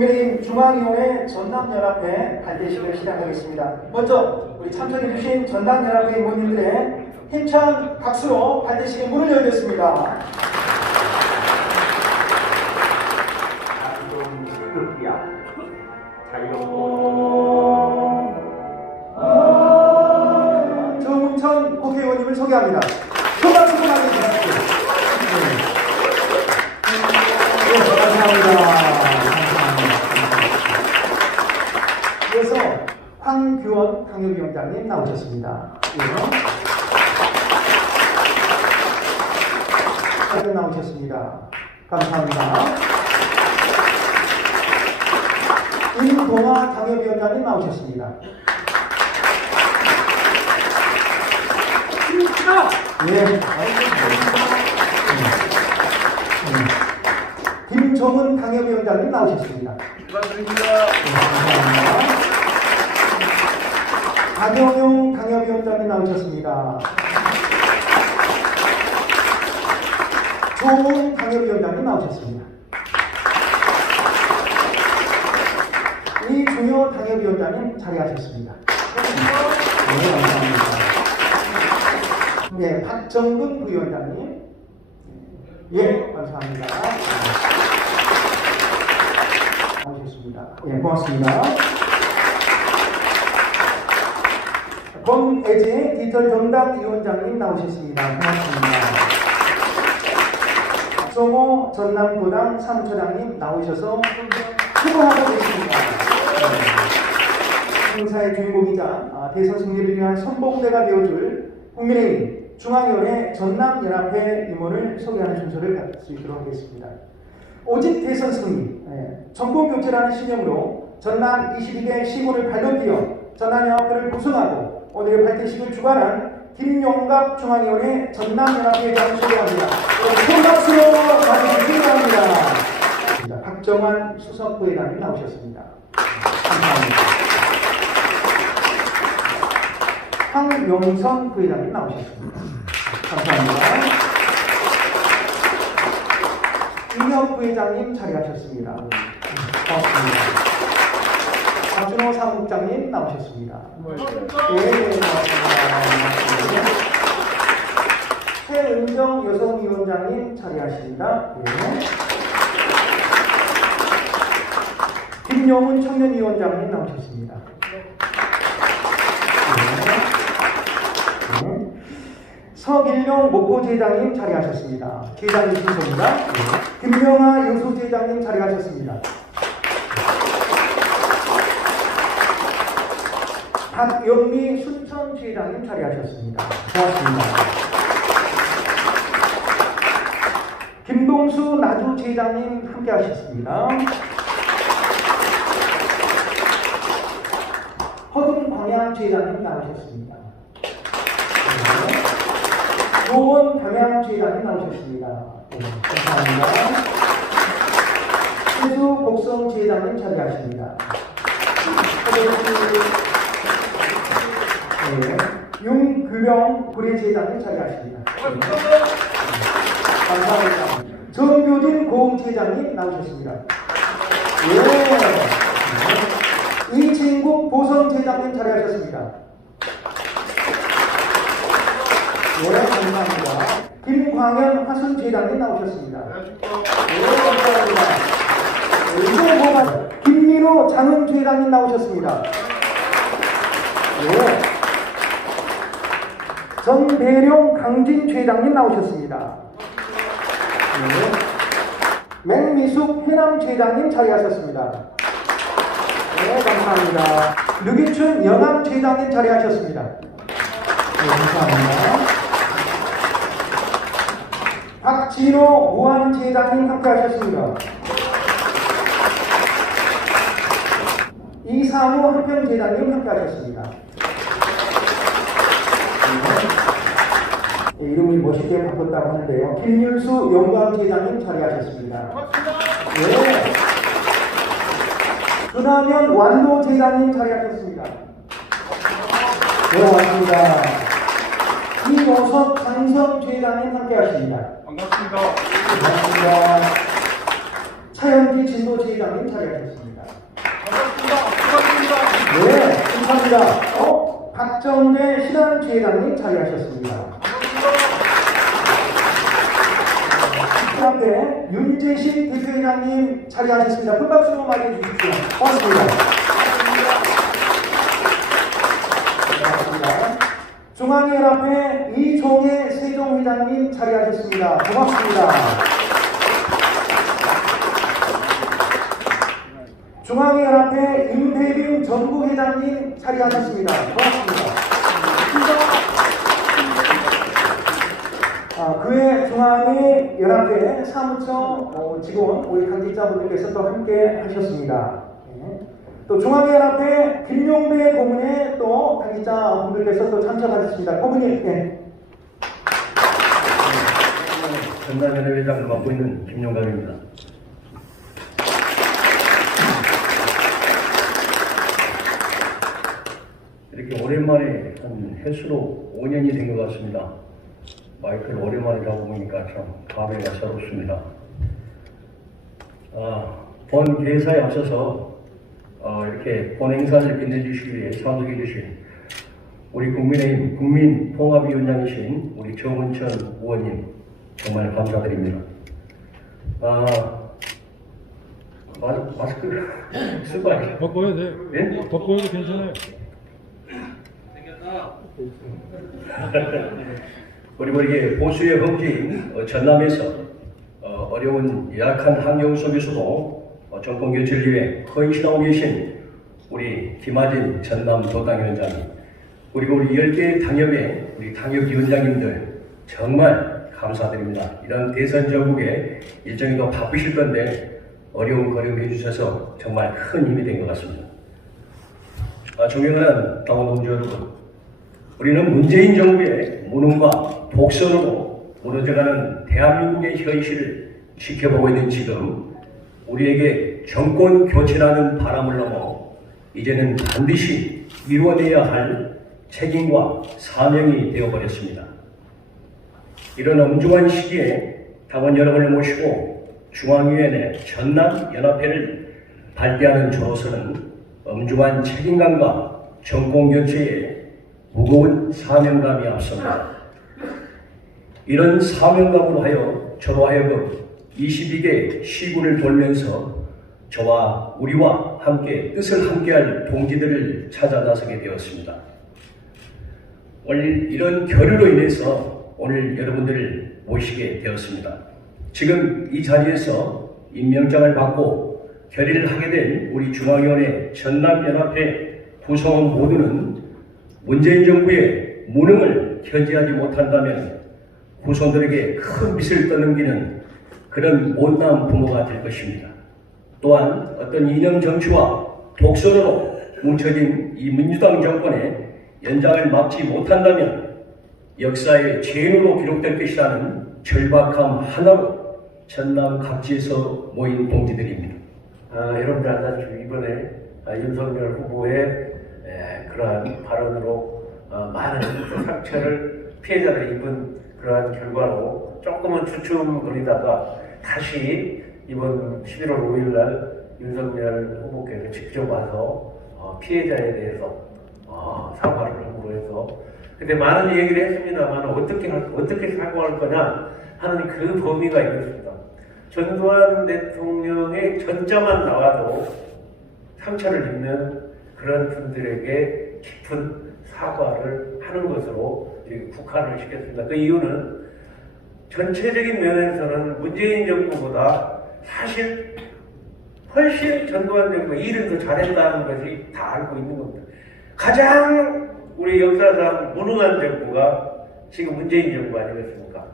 국민의힘 중앙위원회 전당연합회 발대식을 시작하겠습니다. 먼저 우리 참석해 주신 전당연합회 의원님들의 힘찬 박수로 발대식의 문을 열겠습니다. 자유롭고 정운천 국회의원님을 소개합니다. 큰 박수 좀 해주십시오. 네. 네, 감사합니다. 감사합니다. 이어서 황규원 당협위원장님 나오셨습니다. 네. 나오셨습니다. 감사합니다. 임동아 당협위원장님 나오셨습니다. 예. 김정은 당협위원장님 나오셨습니다. 감사합니다. 박영용 당협위원장님 나오셨습니다. 조홍 당협위원장님 나오셨습니다. 이중효 당협위원장님 자리하셨습니다. 네, 감사합니다. 네, 박정근 부위원장님. 예, 감사합니다. 나오셨습니다. 예, 고맙습니다. 권애재 디지털 전당 위원장님 나오셨습니다. 고맙습니다. 박성호 전남도당 사무처장님 나오셔서 수고하고 계십니다. 네. 행사의 주인공이자 아, 대선 승리를 위한 선봉대가 되어줄 국민의힘 중앙위원회 전남연합회 임원을 소개하는 순서를 있도록 하겠습니다. 오직 대선 승리, 예, 정권 교체라는 신념으로 전남 22개 시군을 발로 뛰어 전남연합회를 구성하고 오늘의 발대식을 주관한 김용갑 중앙위원회 전남연합회장 소개합니다. 여러분 큰 박수로 바랍니다. 박정환 수석부회장님 나오셨습니다. 감사합니다. 황용선 부회장님 나오셨습니다. 감사합니다. 이혁 부회장님 자리하셨습니다. 고맙습니다. 박준호 사무국장님 나오셨습니다. 예, 고맙습니다. 최은정 여성위원장님 자리하십니다. 예. 김용훈 청년위원장님 나오셨습니다. 네. 네. 서길용 목포제장님 자리하셨습니다. 제장님 순서입니다. 네. 김명아 여수제장님 자리하셨습니다. 박영미 순천제장님 자리하셨습니다. 고맙습니다. 김동수 나주제장님 함께 하셨습니다. 허금 광양제장님 나오셨습니다. 네. 조원 방향제장님 나오셨습니다. 네, 감사합니다. 세수 곡성제장님 자리하십니다. 네. 윤규령 구례제장님 자리하십니다. 네. 감사합니다. 정교진 고흥제장님 나오셨습니다. 예. 네. 이진국 보성제장님 자리하셨습니다. 예, 감사합니다. 김광현 화순제장님 나오셨습니다. 예, 감사합니다. 김민호 장흥제장님 나오셨습니다. 예. 전배룡 강진제장님 나오셨습니다. 예. 맹미숙 해남제장님 자리하셨습니다. 네, 감사합니다. 류기춘 영암제장님 자리하셨습니다. 네, 감사합니다. 박진호 무한제장님 함께 하셨습니다. 이상우 한평제장님 함께 하셨습니다. 네. 이름을 멋있게 바꿨다고 하는데요. 김윤수 영광제장님 자리하셨습니다. 네. 그러면 완도 제장님 자리하셨습니다. 네, 맞습니다. 이모섭 장성 제장님 함께하십니다. 반갑습니다. 반갑습니다. 차영기 진도 제장님 자리하셨습니다. 반갑습니다. 반갑습니다. 네, 감사합니다. 어, 박정대 신한 제장님 자리하셨습니다. 그 앞에 윤재식 대표회장님 자리하셨습니다. 큰 박수로 맞이해 주십시오. 고맙습니다. 중앙연합회 이종혜 세종회장님 자리하셨습니다. 고맙습니다. 중앙연합회 임대빈 전부회장님 자리하셨습니다. 고맙습니다. 아, 그의 중앙회 연합회 사무처 어, 직원 우리 관계자분들께서 또 함께 하셨습니다. 예. 또 중앙회 연합회 김용배 고문의 또 관계자분들께서 또 참석하셨습니다. 고문님, 예. 전남연회장을 맡고 있는 김용감입니다. 이렇게 오랜만에 한 횟수로 5년이 된 것 같습니다. 마이크를 오랜만에 잡아보니까 참 감회가 새롭습니다. 아, 본 개사에 앞서서 어, 이렇게 본 행사를 빛내주시기 위해 참석해 주신 우리 국민의힘 국민통합위원장이신 우리 정은천 의원님 정말 감사드립니다. 아, 마, 마스크 쓰고 하죠. 바꿔야 돼. 예? 바꿔도 괜찮아요. 그리고 이게 보수의 어, 전남에서 어, 어려운 열악한 환경 속에서도 어, 정권 교체를 위해 헌신하고 계신 우리 김하진 전남 도당위원장님 그리고 우리 10개 당협의 우리 당협위원장님들 정말 감사드립니다. 이런 대선 전국에 일정이 더 바쁘실 건데 어려운 걸음 해주셔서 정말 큰 힘이 된 것 같습니다. 아, 존경하는 당원 동지 여러분 우리는 문재인 정부의 무능과 독선으로 무너져가는 대한민국의 현실을 지켜보고 있는 지금 우리에게 정권 교체라는 바람을 넘어 이제는 반드시 이루어내야 할 책임과 사명이 되어버렸습니다. 이런 엄중한 시기에 당원 여러분을 모시고 중앙위원회 전남연합회를 발대하는 저로서는 엄중한 책임감과 정권 교체에 무거운 사명감이 앞섭니다. 이런 사명감으로 하여 저로 하여금 22개 시군을 돌면서 저와 우리와 함께 뜻을 함께할 동지들을 찾아 나서게 되었습니다. 오늘 이런 결의로 인해서 오늘 여러분들을 모시게 되었습니다. 지금 이 자리에서 임명장을 받고 결의를 하게 된 우리 중앙위원회 전남연합회 구성원 모두는 문재인 정부의 무능을 견제하지 못한다면 후손들에게 큰 빚을 떠넘기는 그런 못난 부모가 될 것입니다. 또한 어떤 이념 정치와 독선으로 뭉쳐진 이 민주당 정권의 연장을 막지 못한다면 역사의 죄인으로 기록될 것이라는 절박함 하나로 전남 각지에서 모인 동지들입니다. 아, 여러분들 아시다시피 이번에 아, 윤석열 후보의 에, 그러한 발언으로 어, 많은 상처를 피해자를 입은 그러한 결과로 조금은 주춤거리다가 다시 이번 11월 5일 날 윤석열 후보께서 직접 와서 어, 피해자에 대해서 어, 사과를 함으로 해서 근데 많은 얘기를 했습니다만 어떻게 할- 어떻게 사과할 거냐 하는 그 범위가 이렇습니다. 전두환 대통령의 전자만 나와도 상처를 입는 그런 분들에게 깊은 사과를 하는 것으로 국한을 시켰습니다. 그 이유는 전체적인 면에서는 문재인 정부보다 사실 훨씬 전두환 정부가 일을 더 잘했다는 것이 다 알고 있는 겁니다. 가장 우리 역사상 무능한 정부가 지금 문재인 정부 아니겠습니까?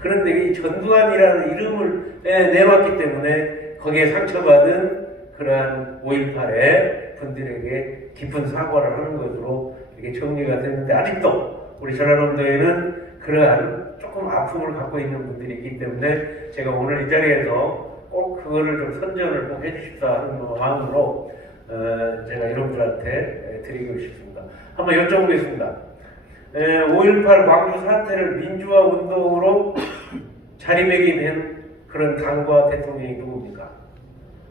그런데 이 전두환이라는 이름을 내- 내왔기 때문에 거기에 상처받은 그러한 5.18의 분들에게 깊은 사과를 하는 것으로 이렇게 정리가 됐는데 아직도 우리 전라남도에는 그러한 조금 아픔을 갖고 있는 분들이 있기 때문에 제가 오늘 이 자리에서 꼭 그거를 좀 선전을 꼭 해주십사 하는 마음으로 어, 제가 여러분들한테 드리고 싶습니다. 한번 여쭤보겠습니다. 5.18 광주 사태를 민주화 운동으로 자리매김한 그런 당과 대통령이 누굽니까?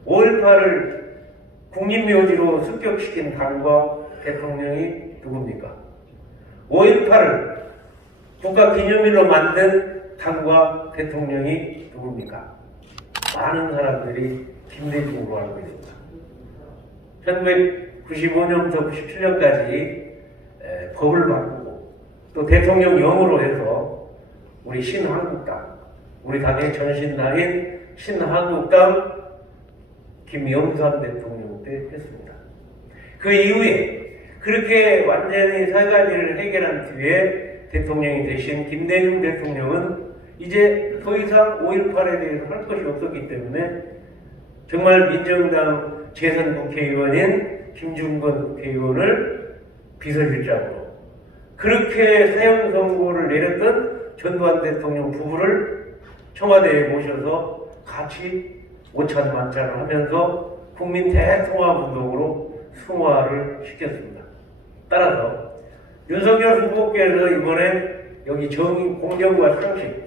5.18을 국민묘지로 습격시킨 당과 대통령이 누굽니까? 5.18을 국가기념일로 만든 당과 대통령이 누굽니까? 많은 사람들이 김대중으로 알고 있습니다. 1995년부터 97년까지 법을 바꾸고 또 대통령령으로 해서 우리 신한국당, 우리 당의 전신당인 신한국당 김영삼 대통 령때 했습니다. 그 이후에 그렇게 완전히 세 가지를 해결한 뒤에 대통령이 되신 김대중 대통령은 이제 더 이상 5.18에 대해서 할 것이 없었기 때문에 정말 민정당 재선 국회의원인 김중건 국회의원을 비서실장으로 그렇게 사형 선고를 내렸던 전두환 대통령 부부를 청와대에 모셔서 같이 오찬 만찬을 하면서 국민 대통합 운동으로 승화를 시켰습니다. 따라서 윤석열 후보께서 이번에 여기 정의, 공정과 상식,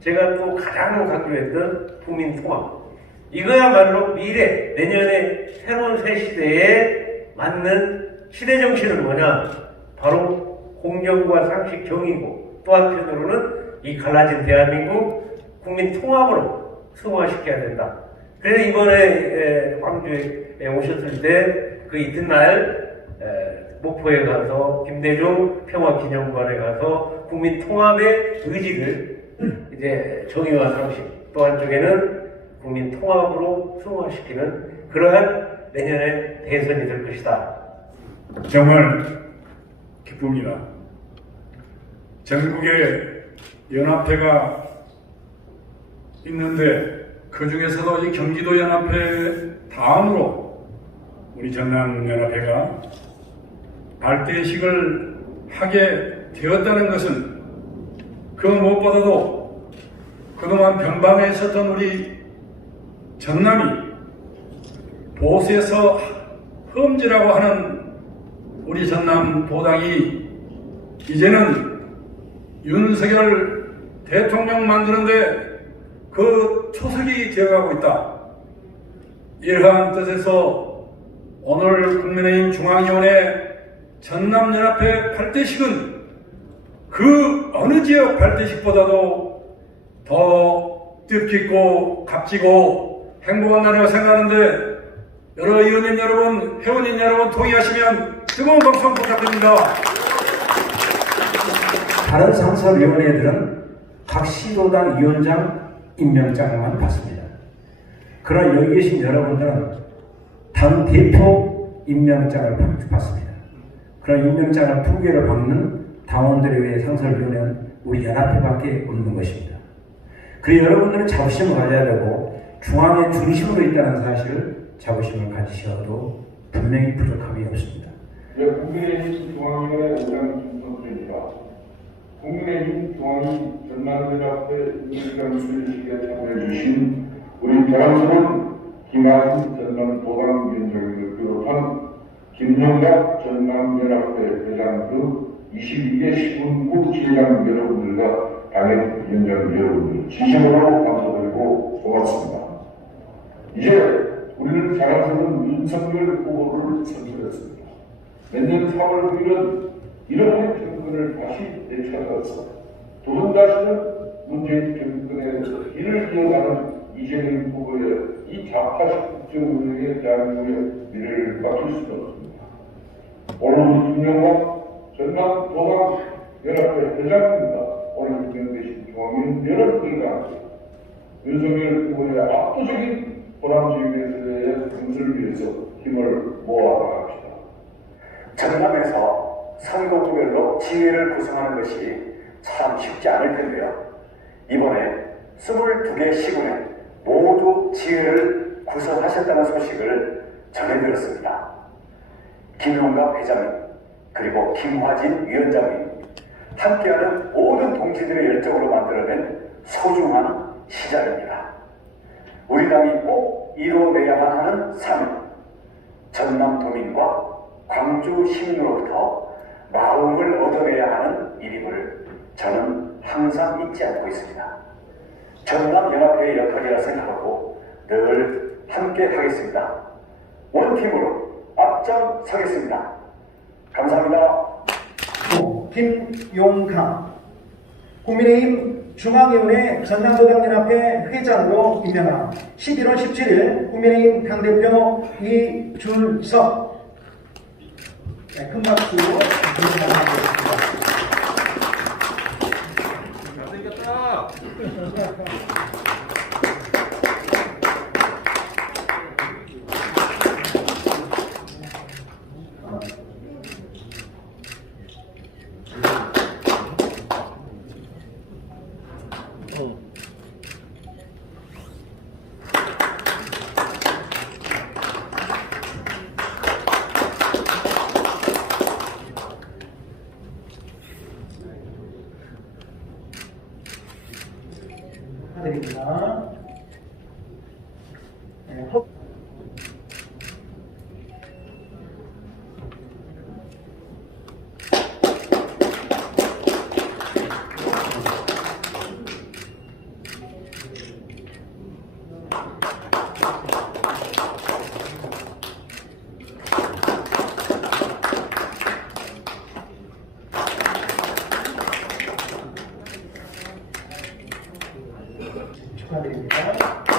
제가 또 가장 강조했던 국민 통합, 이거야말로 미래, 내년에 새로운 새 시대에 맞는 시대 정신은 뭐냐? 바로 공정과 상식 정의고 또 한편으로는 이 갈라진 대한민국 국민 통합으로 승화시켜야 된다. 그래서 이번에 에, 광주에 오셨을 때 그 이튿날 에, 목포에 가서 김대중 평화기념관에 가서 국민 통합의 의지를 이제 정의와 상식 또 한쪽에는 국민 통합으로 승화시키는 그러한 내년의 대선이 될 것이다. 정말 기쁩니다. 전국에 연합회가 있는데 그 중에서도 이 경기도 연합회 다음으로 우리 전남 연합회가 발대식을 하게 되었다는 것은 그 무엇보다도 그동안 변방에 있었던 우리 전남이 보수에서 흠지라고 하는 우리 전남 도당이 이제는 윤석열 대통령 만드는데 그 초석이 되어가고 있다. 이러한 뜻에서 오늘 국민의힘 중앙위원회 전남연합회 발대식은 그 어느 지역 발대식보다도 더 뜻깊고 값지고 행복한 날이라고 생각하는데 여러 의원님 여러분, 회원님 여러분 동의하시면 뜨거운 박수 부탁드립니다. 다른 상설위원회들은 각 시도당 위원장 임명장만 받습니다. 그러나 여기 계신 여러분들은 당 대표 임명장을 받- 받습니다. 그런 임명장을 두 개를 받는 당원들에 의해 상설위원회는 우리 연합회밖에 없는 것입니다. 그리고 여러분들은 자부심을 가져야 되고 중앙의 중심으로 있다는 사실을 자부심을 가지셔도 분명히 부족함이 없습니다. 네, 국민의힘 중앙위원회 의장 김성수입니다. 국민의힘 중앙위 전남연합회 임명장수식에 참여해주신 우리 자랑스러운 김하진 전남 도당위원장님을 비롯한 김용갑 전남연합회 회장 등 22개 시군구 지회장 여러분들과 당협위원장 여러분들 진심으로 감사드리고 고맙습니다. 이제 우리는 자랑스러운 윤석열 후보를 선출했습니다. 내년 4월 9일은 이런 정권을 다시 되찾아서 두분 다시는 문재인 정권의 길을 이어가는 이재명 후보의 이 좌파식 국정운영의 대한민국의 미래를 맡길 수는 없습니다. 오늘 김영호 전남 도강 연합회 회장입니다. 오늘 임명되신 중앙인 여러분들과 윤석열 후보의 압도적인 호남지휘에서의 승수를 위해서 힘을 모아나갑시다. 전남에서 선거구별로 지회를 구성하는 것이 참 쉽지 않을 텐데요. 이번에 22개 시군에 모두 지회를 구성하셨다는 소식을 전해드렸습니다. 김용갑 회장님, 그리고 김화진 위원장님, 함께하는 모든 동지들의 열정으로 만들어낸 소중한 시작입니다. 우리 당이 꼭 이뤄내야만 하는 사명, 전남 도민과 광주 시민으로부터 마음을 얻어내야 하는 일임을 저는 항상 잊지 않고 있습니다. 전남연합회의 역할이라 생각하고 늘 함께 하겠습니다. 원팀으로 앞장서겠습니다. 감사합니다. 김용강 국민의힘 중앙위원회 전남도당연합회 회장으로 임명함 11월 17일 국민의힘 당대표 이준석 네, 큰 박수 부탁드리겠습니다. 축하드립니다. responsabilità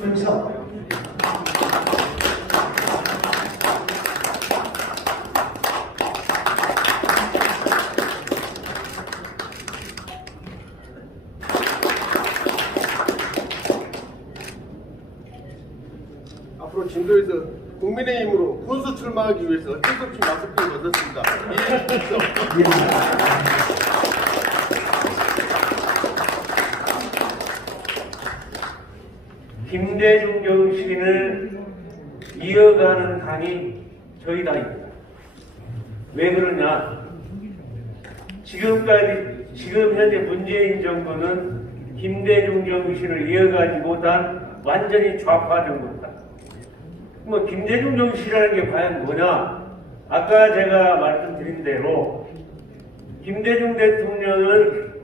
순서 앞으로 진도에서 국민의힘으로 군수 출마하기 위해서 뜻없이 마스크를 얻었습니다. 이해해. 김대중 정신을 이어가는 당이 저희 당입니다. 왜 지금까지, 지금 현재 문재인 정부는 김대중 정신을 이어가지 못한 완전히 좌파 정부입니다. 뭐, 김대중 정신이라는 게 과연 뭐냐? 아까 제가 말씀드린 대로, 김대중 대통령을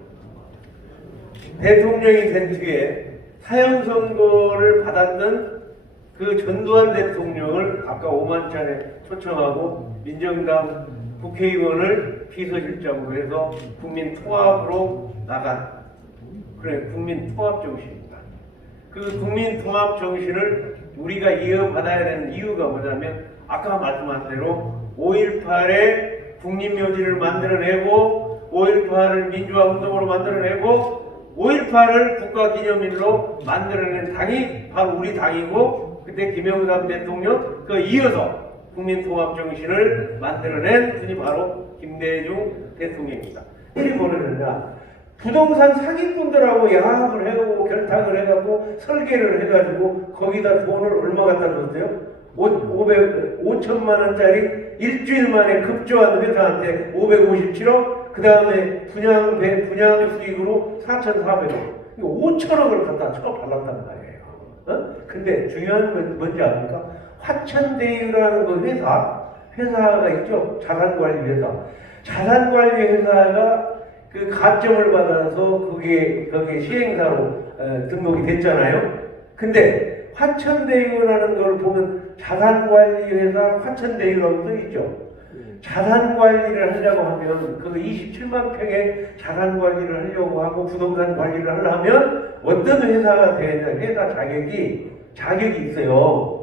대통령이 된 뒤에 사형 선고를 받았던 그 전두환 대통령을 아까 오만찬에 초청하고 민정당 국회의원을 비서실장으로 해서 국민 통합으로 나간 그래 국민 통합 정신입니다. 그 국민 통합 정신을 우리가 이어받아야 되는 이유가 뭐냐면 아까 말씀한 대로 5.18에 국민묘지를 만들어내고 5.18을 민주화 운동으로 만들어내고 5.18을 국가기념일로 만들어낸 당이 바로 우리 당이고 그때 김영삼 대통령 그 이어서 국민통합 정신을 만들어낸 분이 바로 김대중 대통령입니다. 일이 뭐냐면 부동산 사기꾼들하고 야합을 해가고 결탁을 해갖고 설계를 해가지고 거기다 돈을 얼마 갖다 줬어요? 500, 5천만 원짜리 일주일 만에 급조한 회사한테 557억, 그 다음에 분양, 배, 분양 수익으로 4,400억. 5천억을 갖다 쳐 발랐단 말이에요. 어? 근데 중요한 건 뭔지 압니까? 화천대유라는 그 회사, 회사가 있죠? 자산관리 회사. 자산관리 회사가 그 가점을 받아서 그게, 거기에 시행사로 어, 등록이 됐잖아요. 근데 화천대유라는 걸 보면 자산관리회사 화천대유라고 써 있죠. 자산관리를 하려고 하면 그 27만 평의 자산관리를 하려고 하고 부동산 관리를 하려면 어떤 회사가 되냐 회사 자격이 자격이 있어요.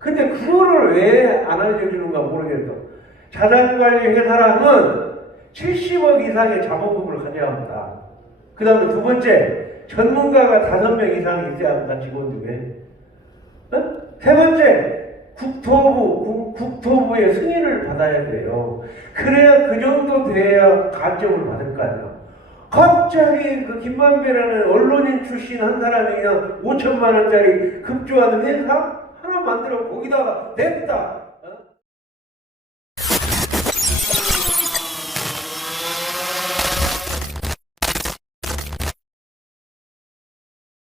근데 그거를 왜 안 알려주는가 모르겠어. 자산관리 회사랑은 70억 이상의 자본금을 가져야 합니다. 그 다음에 두 번째, 전문가가 5명 이상 있어야 합니다, 직원 중에. 어? 세 번째, 국토부, 국, 국토부의 승인을 받아야 돼요. 그래야 그 정도 돼야 가점을 받을 거 아니에요. 갑자기 그 김만배라는 언론인 출신 한 사람이 그냥 5천만 원짜리 급조하는 회사 만들어 거기다가 냈다.